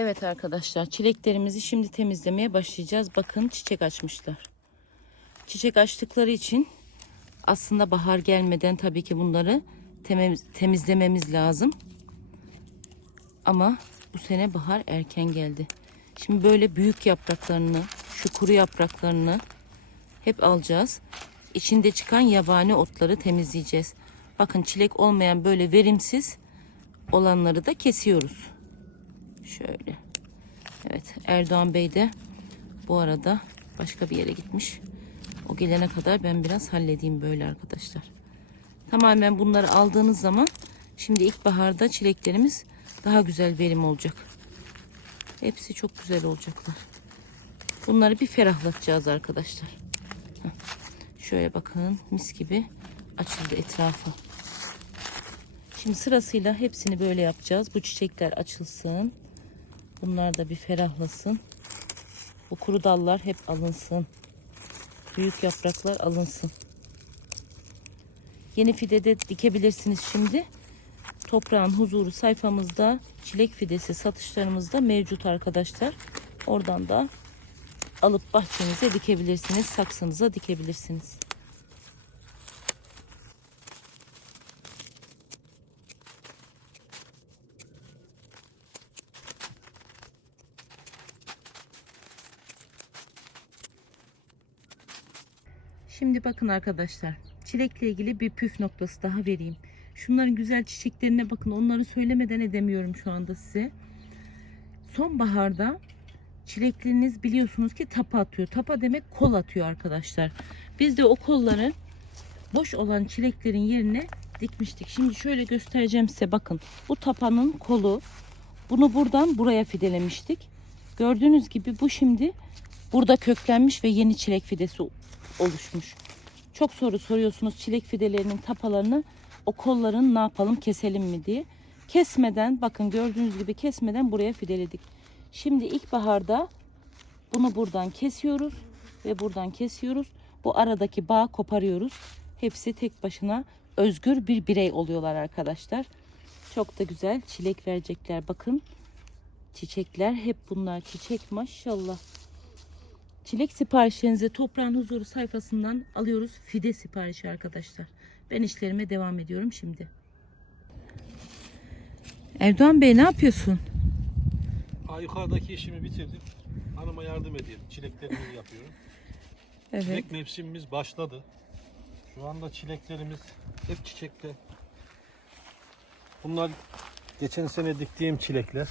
Evet arkadaşlar çileklerimizi şimdi temizlemeye başlayacağız. Bakın çiçek açmışlar. Çiçek açtıkları için aslında bahar gelmeden tabii ki bunları temiz, temizlememiz lazım. Ama bu sene bahar erken geldi. Şimdi böyle büyük yapraklarını, şu kuru yapraklarını hep alacağız. İçinde çıkan yabani otları temizleyeceğiz. Bakın çilek olmayan böyle verimsiz olanları da kesiyoruz. Şöyle. Evet Erdoğan Bey de bu arada başka bir yere gitmiş. O gelene kadar ben biraz halledeyim böyle arkadaşlar. Tamamen bunları aldığınız zaman şimdi ilkbaharda çileklerimiz daha güzel verim olacak. Hepsi çok güzel olacaklar. Bunları bir ferahlatacağız arkadaşlar. Şöyle bakın mis gibi açıldı etrafı. Şimdi sırasıyla hepsini böyle yapacağız. Bu çiçekler açılsın. Bunlar da bir ferahlasın. Bu kuru dallar hep alınsın. Büyük yapraklar alınsın. Yeni fide de dikebilirsiniz şimdi. Toprağın huzuru sayfamızda çilek fidesi satışlarımızda mevcut arkadaşlar. Oradan da alıp bahçenize dikebilirsiniz. Saksınıza dikebilirsiniz. Şimdi bakın arkadaşlar. Çilekle ilgili bir püf noktası daha vereyim. Şunların güzel çiçeklerine bakın. Onları söylemeden edemiyorum şu anda size. Sonbaharda çilekleriniz biliyorsunuz ki tapa atıyor. Tapa demek kol atıyor arkadaşlar. Biz de o kolları boş olan çileklerin yerine dikmiştik. Şimdi şöyle göstereceğim size bakın. Bu tapanın kolu. Bunu buradan buraya fidelemiştik. Gördüğünüz gibi bu şimdi burada köklenmiş ve yeni çilek fidesi oluşmuş. Çok soru soruyorsunuz çilek fidelerinin tapalarını o kolların ne yapalım keselim mi diye. Kesmeden bakın gördüğünüz gibi kesmeden buraya fideledik. Şimdi ilkbaharda bunu buradan kesiyoruz ve buradan kesiyoruz. Bu aradaki bağ koparıyoruz. Hepsi tek başına özgür bir birey oluyorlar arkadaşlar. Çok da güzel çilek verecekler. Bakın çiçekler hep bunlar çiçek maşallah. Çilek siparişlerinizi toprağın huzuru sayfasından alıyoruz. Fide siparişi arkadaşlar. Ben işlerime devam ediyorum şimdi. Erdoğan Bey ne yapıyorsun? Ha, yukarıdaki işimi bitirdim. Hanıma yardım edeyim. Çileklerimi yapıyorum. Evet. Çilek mevsimimiz başladı. Şu anda çileklerimiz hep çiçekte. Bunlar geçen sene diktiğim çilekler.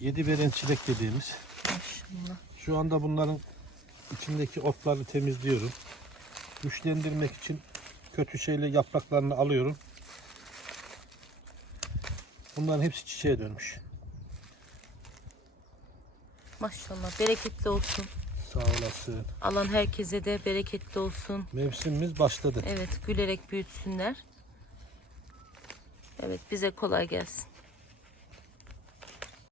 Yedi veren çilek dediğimiz. Maşallah. Şu anda bunların içindeki otları temizliyorum. Güçlendirmek için kötü şeyle yapraklarını alıyorum. Bunların hepsi çiçeğe dönmüş. Maşallah bereketli olsun. Sağ olasın. Alan herkese de bereketli olsun. Mevsimimiz başladı. Evet gülerek büyütsünler. Evet bize kolay gelsin.